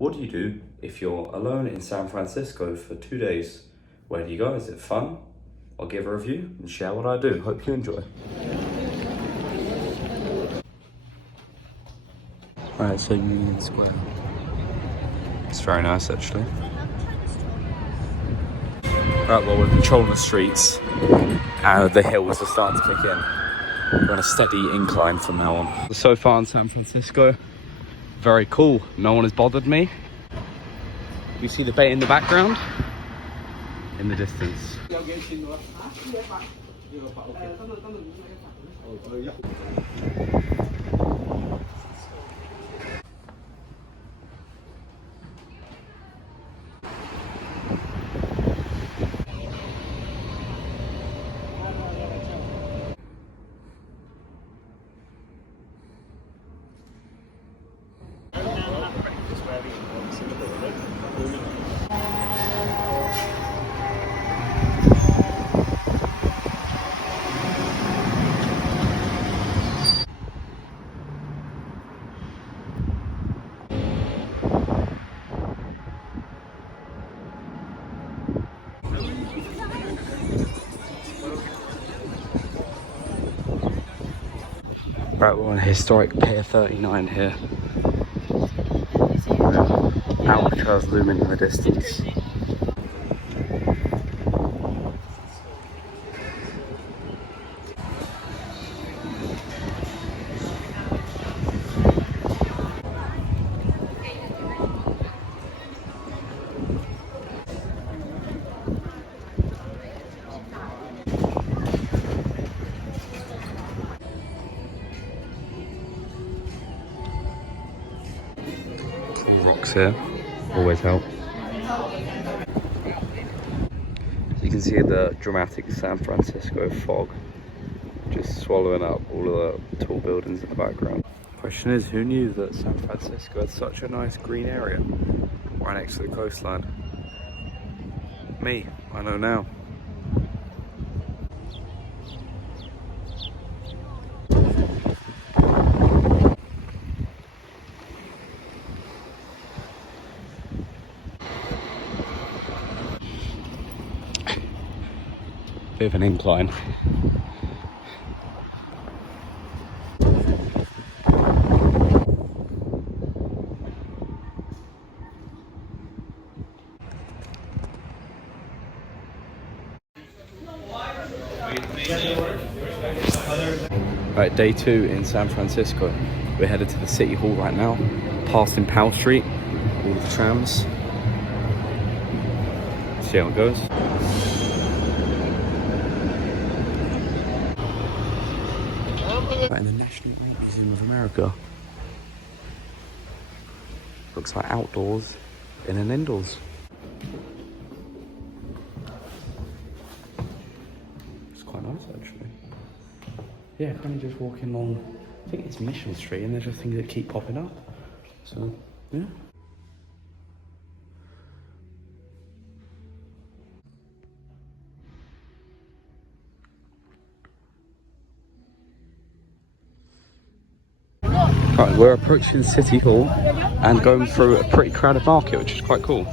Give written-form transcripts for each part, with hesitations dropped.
What do you do if you're alone in San Francisco for 2 days? Where do you go? Is it fun? I'll give a review and share what I do. Hope you enjoy. Alright, so Union Square. It's very nice actually. Right, well, we're controlling the streets and the hills are starting to kick in. We're on a steady incline from now on. So far in San Francisco, very cool. No one has bothered me. You see the bay in the background? In the distance. Right, we're on historic Pier 39 here. Alcatraz looming in the distance. Rocks here, always help. You can see the dramatic San Francisco fog just swallowing up all of the tall buildings in the background. Question is, who knew that San Francisco had such a nice green area right next to the coastline? Me, I know now. Bit of an incline. Right, day 2 in San Francisco. We're headed to the City Hall right now, passing Powell Street, all the trams. See how it goes. Right, in the National Museum of America. Looks like outdoors in an indoors. It's quite nice actually. Yeah, kind of just walking along, I think it's Mission Street, and there's just things that keep popping up. So, yeah. Right, we're approaching City Hall and going through a pretty crowded market, which is quite cool.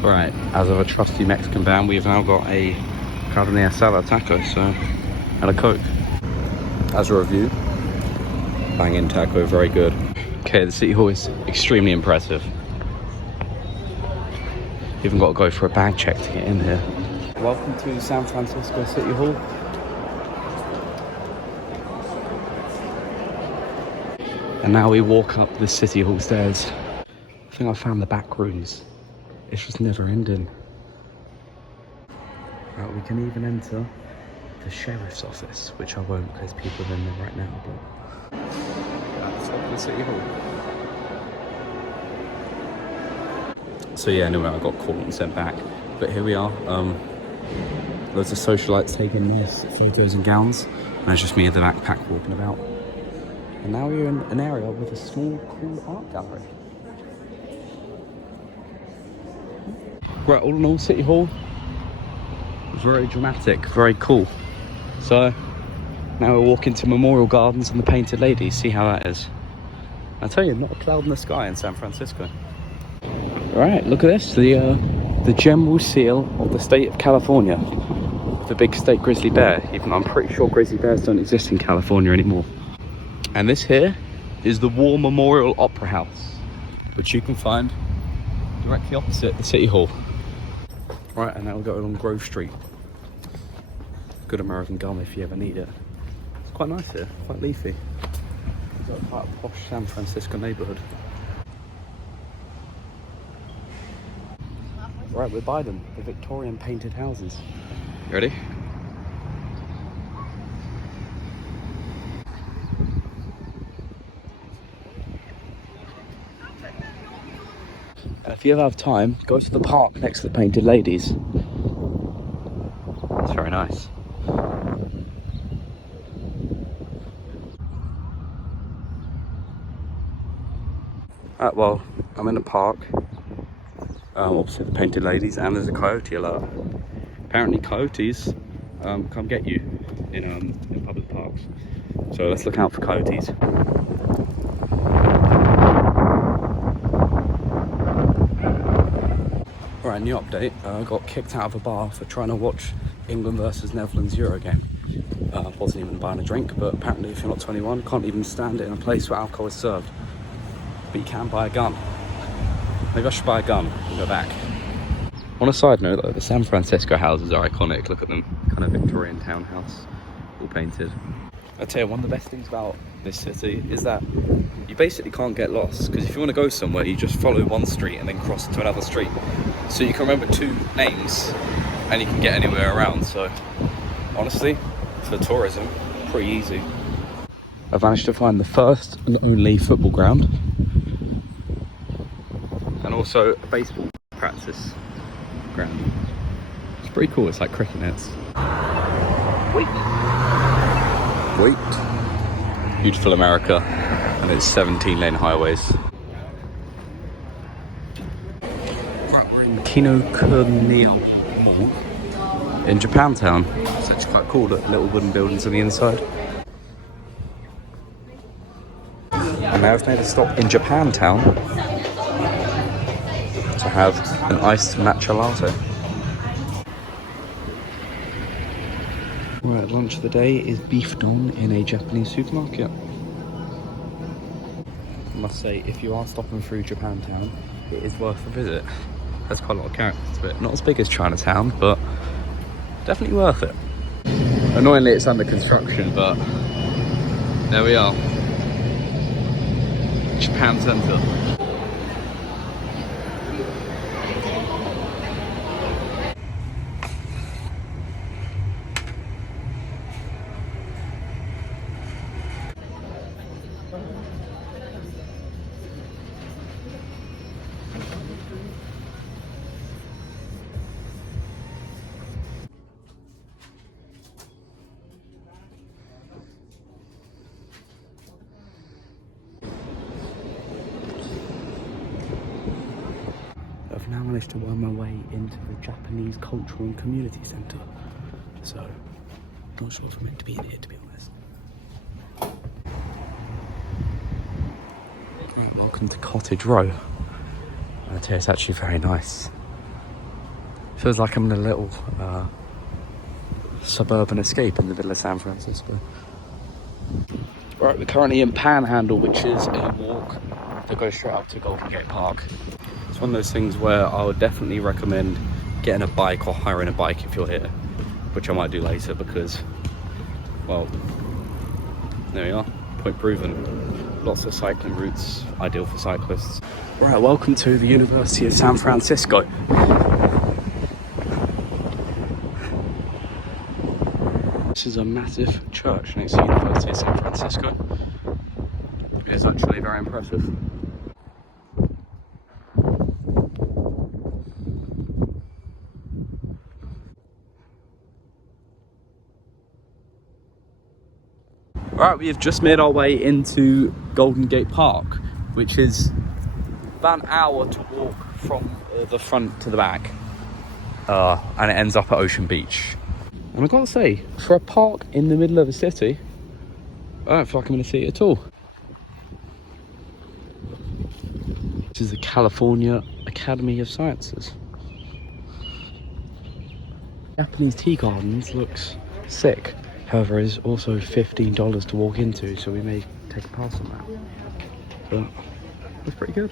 Right, as of a trusty Mexican band, we've now got a carne asada taco, so, and a Coke. As a review, banging taco, very good. Okay, the City Hall is extremely impressive. You even got to go for a bag check to get in here. Welcome to San Francisco City Hall. And now we walk up the City Hall stairs. I think I found the back rooms. It's just never ending. Right, we can even enter the sheriff's office, which I won't because people are in there right now, but that's the City Hall. So yeah, anyway, I got caught and sent back. But here we are. Loads of socialites taking nice photos and gowns. And it's just me in the backpack walking about. And now we're in an area with a small, cool art gallery. Right, all in all, City Hall, very dramatic, very cool. So, Now we're walking to Memorial Gardens and the Painted Ladies. See how that is. I tell you, not a cloud in the sky in San Francisco. Right, look at this. The general seal of the state of California. The big state grizzly bear. Even though I'm pretty sure grizzly bears don't exist in California anymore. And this here is the War Memorial Opera House, which you can find directly opposite the City Hall. Right, and now we're going along Grove Street. Good American gum if you ever need it. It's quite nice here, quite leafy. It's like quite a posh San Francisco neighbourhood. Right, we're by them, the Victorian painted houses. You ready? If you ever have time, go to the park next to the Painted Ladies. It's very nice. Well, I'm in the park, opposite the Painted Ladies, and there's a coyote alert. Apparently coyotes come get you in public parks. So let's look out for coyotes. Right, new update. I got kicked out of a bar for trying to watch England versus Netherlands Euro game. Wasn't even buying a drink, but apparently if you're not 21, can't even stand it in a place where alcohol is served. But you can buy a gun. Maybe I should buy a gun and go back. On a side note though, the San Francisco houses are iconic. Look at them, kind of Victorian townhouse, all painted. I tell you, one of the best things about this city is that you basically can't get lost, because if you want to go somewhere, you just follow one street and then cross to another street. So you can remember two names and you can get anywhere around. So honestly, for tourism, pretty easy. I've managed to find the first and only football ground, and also a baseball practice ground. It's pretty cool. It's like cricket nets. Wait. Beautiful America, and it's 17-lane highways. Right, we're in Kinokuniya Mall in Japantown. It's actually quite cool. Look, little wooden buildings on the inside. And now I've made a stop in Japantown to have an iced matcha latte. Right, lunch of the day is beef don in a Japanese supermarket. I must say, if you are stopping through Japantown, it is worth a visit. There's quite a lot of characters to it. Not as big as Chinatown, but definitely worth it. Annoyingly, it's under construction, but there we are. Japan Centre. I've now managed to worm my way into the Japanese Cultural and Community Centre. So, not sure if I'm meant to be in here, to be honest. Right, welcome to Cottage Row. I tell you, it's actually very nice. Feels like I'm in a little suburban escape in the middle of San Francisco. Right, we're currently in Panhandle, which is a walk that goes straight up to Golden Gate Park. It's one of those things where I would definitely recommend getting a bike or hiring a bike if you're here, which I might do later because, well, there we are, point proven. Lots of cycling routes, ideal for cyclists. Right, welcome to the University of San Francisco. This is a massive church next to the University of San Francisco. It is actually very impressive. Right, we have just made our way into Golden Gate Park, which is about an hour to walk from the front to the back, and it ends up at Ocean Beach. And I've got to say, for a park in the middle of the city, I don't feel like I'm in a city at all. This is the California Academy of Sciences. Japanese tea gardens looks sick. However, it's also $15 to walk into, so we may take a pass on that. But it's pretty good.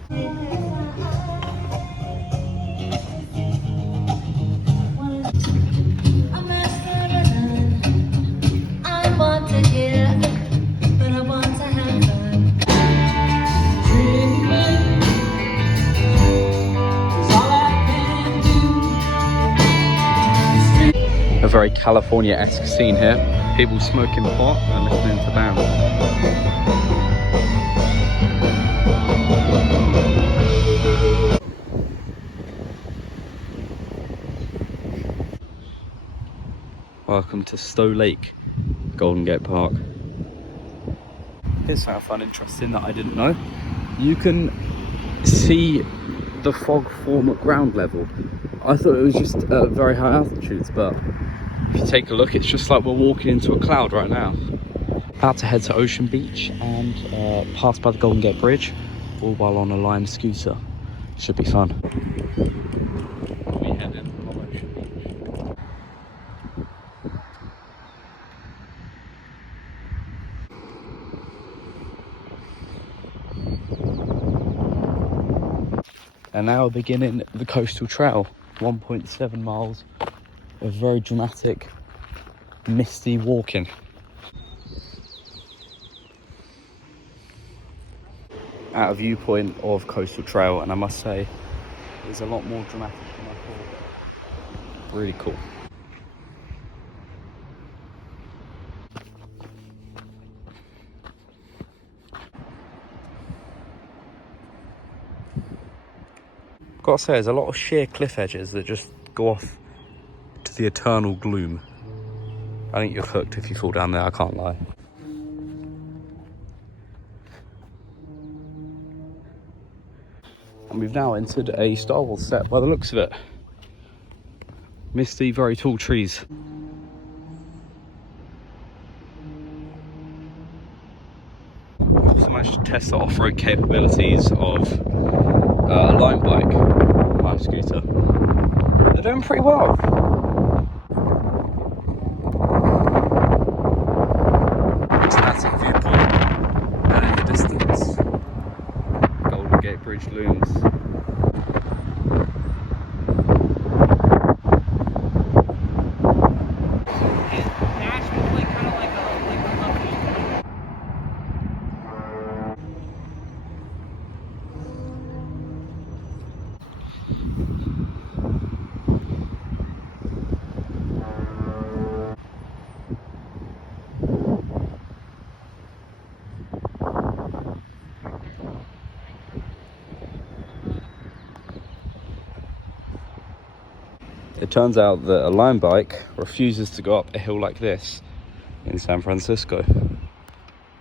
A very California-esque scene here. People smoking pot and listening to bands. Welcome to Stowe Lake, Golden Gate Park. Here's something fun, interesting that I didn't know. You can see the fog form at ground level. I thought it was just at very high altitudes, but if you take a look, it's just like we're walking into a cloud right now. About to head to Ocean Beach and pass by the Golden Gate Bridge, all while on a Lime scooter. Should be fun. We head in from Ocean Beach. And now we're beginning the coastal trail, 1.7 miles of very dramatic, misty walking. At a viewpoint of coastal trail, and I must say, it's a lot more dramatic than I thought. Really cool. Gotta say, there's a lot of sheer cliff edges that just go off to the eternal gloom. I think you're cooked if you fall down there, I can't lie. And we've now entered a Star Wars set by the looks of it. Misty, very tall trees. I've also managed to test the off-road capabilities of a Lime bike, Lime scooter. They're doing pretty well. Static viewpoint, and in the distance, Golden Gate Bridge looms. It turns out that a Lime bike refuses to go up a hill like this in San Francisco.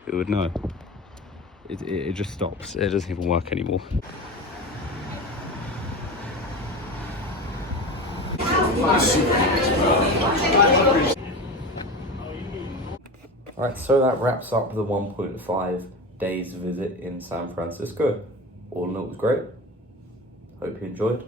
Who would know? It just stops. It doesn't even work anymore. Alright, so that wraps up the 1.5 days visit in San Francisco. All in all, it was great. Hope you enjoyed.